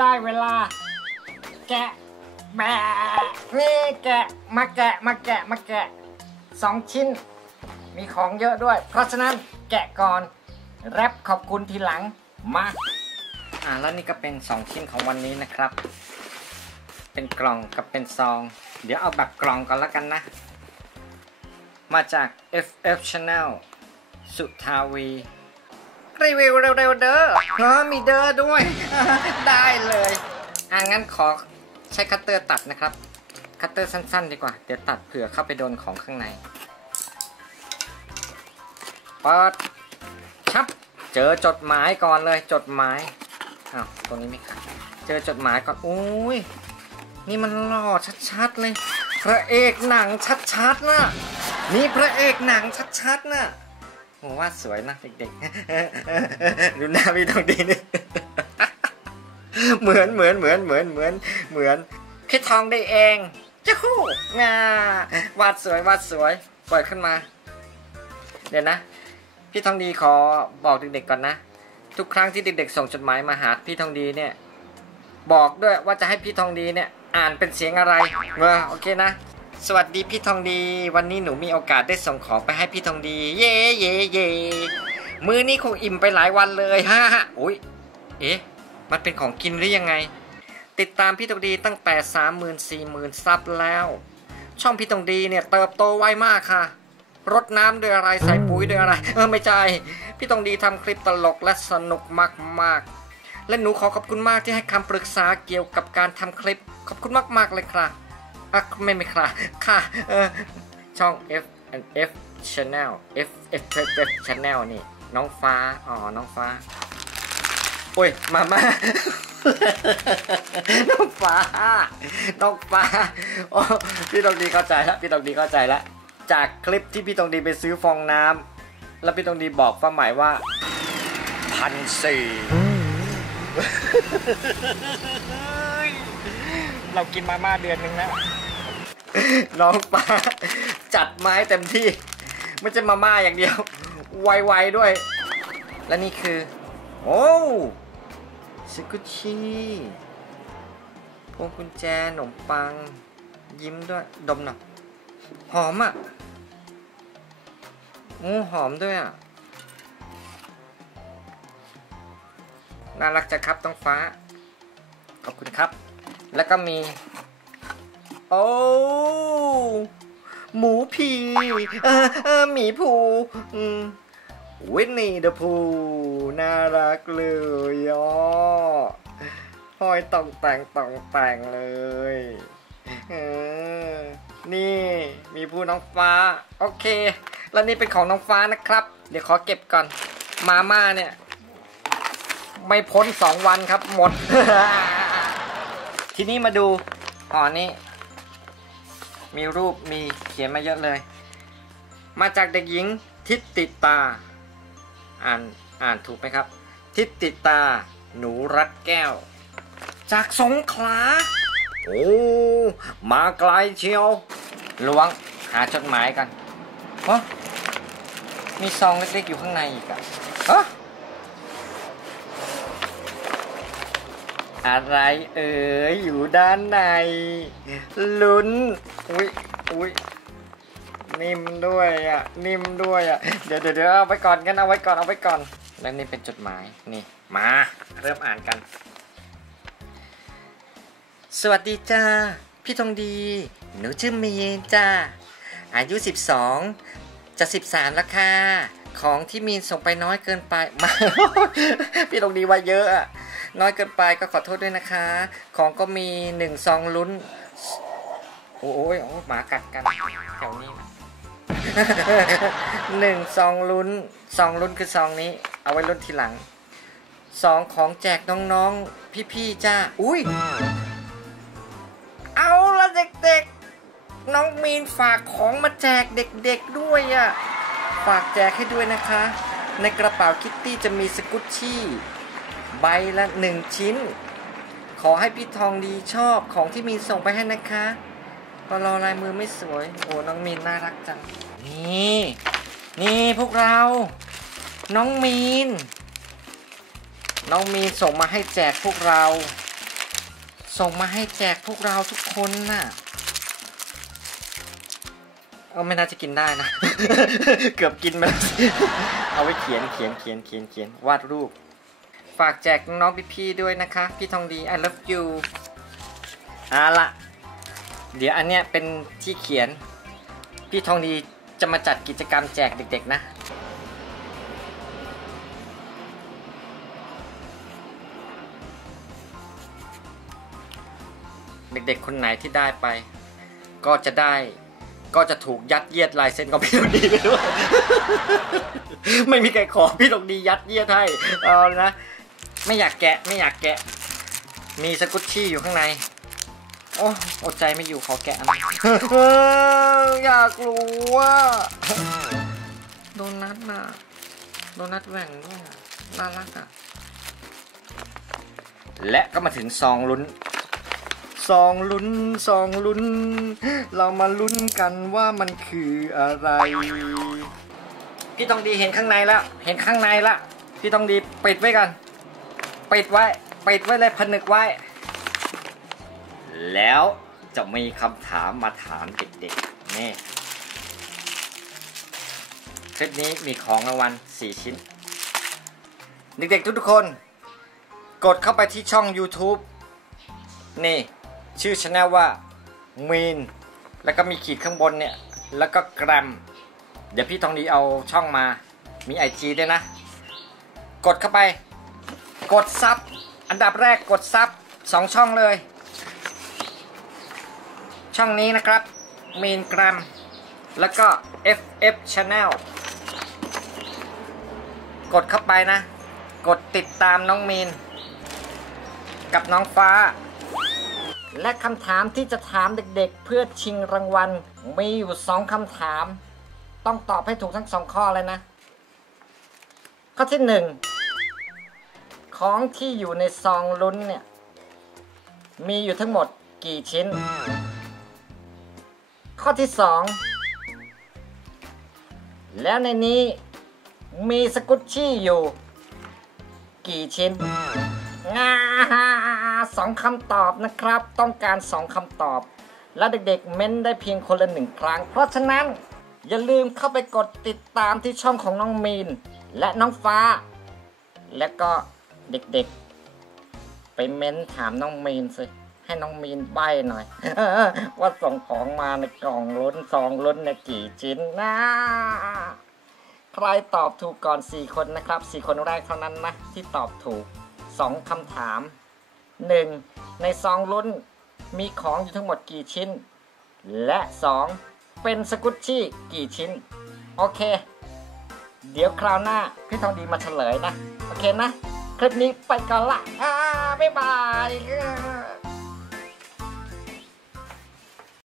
ได้เวลา แกะแบะนี่แกะมาแกะมาแกะมาแกะสองชิ้น มีของเยอะด้วย เพราะฉะนั้นแกะก่อนแรปขอบคุณทีหลังมาอ่าแล้วนี่ก็เป็น2ชิ้นของวันนี้นะครับ เป็นกล่องกับเป็นซอง เดี๋ยวเอาแบบกล่องก่อนแล้วกันนะ มาจาก FF Channel สุทาวี รีวิวเร็วๆเด้อเออมีเด้อด้วย ได้เลยอ่างั้นขอใช้คัตเตอร์ตัดนะครับ คัตเตอร์สั้นๆ ดีกว่า เดี๋ยวตัดเผื่อเข้าไปโดนของข้างในเปิดชับ เจอจดหมายก่อนเลยจดหมายอ้าวตรงนี้ไม่ขาดเจอจดหมายก่อนอุ้ยนี่มันหล่อชัดๆเลย พระเอกหนังชัดๆนะนี่พระเอกหนังชัดๆนะ ผมว่าสวยนะเด็กๆดูหน้าพี่ตรงดีนี่เหมือนเหมือนเหมือนเหมือนเหมือนเหมือนพี่ทองได้เองจ้าฮู้งาวาดสวยวาดสวยเปิดขึ้นมา เดี๋ยวนะ พี่ทองดีขอบอกเด็กๆก่อนนะ ทุกครั้งที่เด็กๆส่งจดหมายมาหาพี่ทองดีเนี่ย บอกด้วยว่าจะให้พี่ทองดีเนี่ย อ่านเป็นเสียงอะไรเออโอเคนะ สวัสดีพี่ทองดี วันนี้หนูมีโอกาสได้ส่งของไปให้พี่ทองดี เย่เย่เย่มือนี้คงอิ่มไปหลายวันเลยฮ่าฮ่าอุ้ยเอ๊ะ มันเป็นของกินหรือยังไง ติดตามพี่ทองดีตั้งแต่3 0,000 4 0,000ซับแล้ว ช่องพี่ทองดีเนี่ยเติบโตไวมากค่ะรดน้ำด้วยอะไรใส่ปุ๋ยด้วยอะไร เออไม่ใช่พี่ทองดีทำคลิปตลกและสนุกมากๆ และหนูขอขอบคุณมากที่ให้คำปรึกษาเกี่ยวกับการทำคลิป ขอบคุณมากๆเลยครับ อะไม่ไม่ครับค่ะเออช่อง F and F Channel F F F F Channel นี่น้องฟ้า อ๋อ น้องฟ้า โอ้ย มามาน้องฟ้า น้องฟ้า โอ้พี่ตองดีเข้าใจแล้วพี่ตองดีเข้าใจแล้วจากคลิปที่พี่ตองดีไปซื้อฟองน้ำแล้วพี่ตองดีบอกฟ้าหมายว่าพันสี่เรากินมาม่าเดือนหนึ่งแล้ว น้องฟ้าจัดไม้เต็มที่ ไม่ใช่มาม่าอย่างเดียว ไวๆด้วย และนี่คือ โอ้สกุชชี่พวงกุญแจขนมปัง ยิ้มด้วย ดมหน่อยหอมอะโอ้หอมด้วยอะ น่ารักจังครับต้องฟ้า ขอบคุณครับ แล้วก็มี โอ้หมูผีหมีผูวินนี่เดอะพูน่ารักเลยอะห้อยต่องแต่งต่องแต่งเลยนี่มีผู้น้องฟ้า โอเค แล้วนี่เป็นของน้องฟ้านะครับ เดี๋ยวขอเก็บก่อน มาม่าเนี่ย ไม่พ้นสองวันครับหมด ทีนี้มาดูห่อนี้ มีรูปมีเขียนมาเยอะเลย มาจากเด็กหญิงทิตติตา อ่านอ่านถูกไหมครับ ทิตติตา หนูรักแก้ว จากสงขลาโอ้มาไกลเชียวล้วงหาจดหมายกันฮะมีซองเล็กๆอยู่ข้างในอีกอะฮะอะไรเอ่ยอยู่ด้านใน ลุ้น อุ้ยอุ้ยนิ่มด้วยอะนิ่มด้วยอะเดี๋ยวเดี๋ยวเดี๋ยวเอาไว้ก่อนกันเอาไว้ก่อนเอาไว้ก่อน แล้วนี่เป็นจดหมายนี่มาเริ่มอ่านกัน สวัสดีจ้าพี่ทองดี หนูชื่อมีนจ้าอายุ 12 จะ 13แล้วค่ะของที่มีนส่งไปน้อยเกินไปมาพี่ทองดีว่าเยอะอะน้อยเกินไปก็ขอโทษด้วยนะคะ ของก็มีหนึ่งซองลุ้น โอ้ยโอ้ยหมากัดกันแถวนี้นะหนึ่งซองลุ้นซองลุ้นคือซองนี้ เอาไว้ลุ้นทีหลังสองของแจกน้องๆ พี่ๆจ้าอุ้ย เอาละเด็กๆ น้องมีนฝากของมาแจกเด็กๆด้วยอะ่ะ ฝากแจกให้ด้วยนะคะ ในกระเป๋าคิตตี้จะมีสกุชชี่ ใบละหนึ่งชิ้น ขอให้พี่ทองดีชอบของที่มีนส่งไปให้นะคะ ก็รอลายมือไม่สวย โอ้น้องมีนน่ารักจัง นี่ นี่พวกเรา น้องมีน น้องมีนส่งมาให้แจกพวกเรา ส่งมาให้แจกพวกเราทุกคนน่ะเอาไม่น่าจะกินได้นะ เกือบกินไปแล้วเอาไว้เขียนเขียนเขียนเขียนเขียนวาดรูป ฝากแจกน้องพี่ๆด้วยนะคะ พี่ทองดี I love you เอาละ เดี๋ยวอันเนี้ยเป็นที่เขียน พี่ทองดีจะมาจัดกิจกรรมแจกเด็กๆนะ เด็กๆคนไหนที่ได้ไป ก็จะได้ก็จะถูกยัดเยียดลายเซ็นของพี่ตงดีไปด้วย ไม่มีใครขอพี่ตงดียัดเยียดให้เอานะ ไม่อยากแกะไม่อยากแกะ มีสกุตชี่อยู่ข้างใน โอ้อดใจไม่อยู่ขอแกะนนี้อยากรู้ว่าโดนัทน่ะโดนัทแหว่งด้วยน่ารักอะ และก็มาถึงซองลุ้นซองลุ้นซองลุ้น เรามาลุ้นกันว่ามันคืออะไร พี่ต้องดีเห็นข้างในแล้ว เห็นข้างในละพี่ต้องดีปิดไว้กันปิดไว้ปิดไว้เลยผนึกไว้ แล้วจะมีคำถามมาถามเด็กๆ นี่ คลิปนี้มีของรางวัล 4 ชิ้น เด็กๆ ทุกๆคน กดเข้าไปที่ช่อง YouTube นี่ ชื่อช anel ว่า Mean แล้วก็มีขีดข้างบนเนี่ย แล้วก็แกรม เดี๋ยวพี่ทองดีเอาช่องมา มี IG ด้วยนะ กดเข้าไป กดซับ อันดับแรกกดซับสองช่องเลย ช่องนี้นะครับ Mean Gram แล้วก็ FF Channel กดเข้าไปนะ กดติดตามน้องมีน กับน้องฟ้า และคำถามที่จะถามเด็กๆ เพื่อชิงรางวัล มีอยู่สองคำถาม ต้องตอบให้ถูกทั้งสองข้อเลยนะ ข้อที่หนึ่งของที่อยู่ในซองลุ้นเนี่ย มีอยู่ทั้งหมดกี่ชิ้น ข้อที่สองแล้วในนี้มีสกุตชี่อยู่ กี่ชิ้นงาสองคำตอบนะครับ ต้องการสองคำตอบ และเด็กๆ เม้นได้เพียงคนละหนึ่งครั้ง เพราะฉะนั้นอย่าลืมเข้าไปกดติดตามที่ช่องของน้องมีน และน้องฟ้า และก็เด็กๆ ไปเม้นถามน้องมีนสิ ให้น้องมีนใบ้หน่อย ว่าส่งของมาในกล่องล้นซองล้นในกี่ชิ้นนะใครตอบถูกก่อน 4 คนนะครับ 4 คนแรกเท่านั้นนะ ที่ตอบถูก 2คำถาม 1. ในซองลุ้นมีของอยู่ทั้งหมดกี่ชิ้น และ 2. เป็นสกุตชี่กี่ชิ้น โอเค เดี๋ยวคราวหน้าพี่ทองดีมาเฉลยนะ โอเคนะ คลิปนี้ไปก่อนละอ่าบ๊ายบาย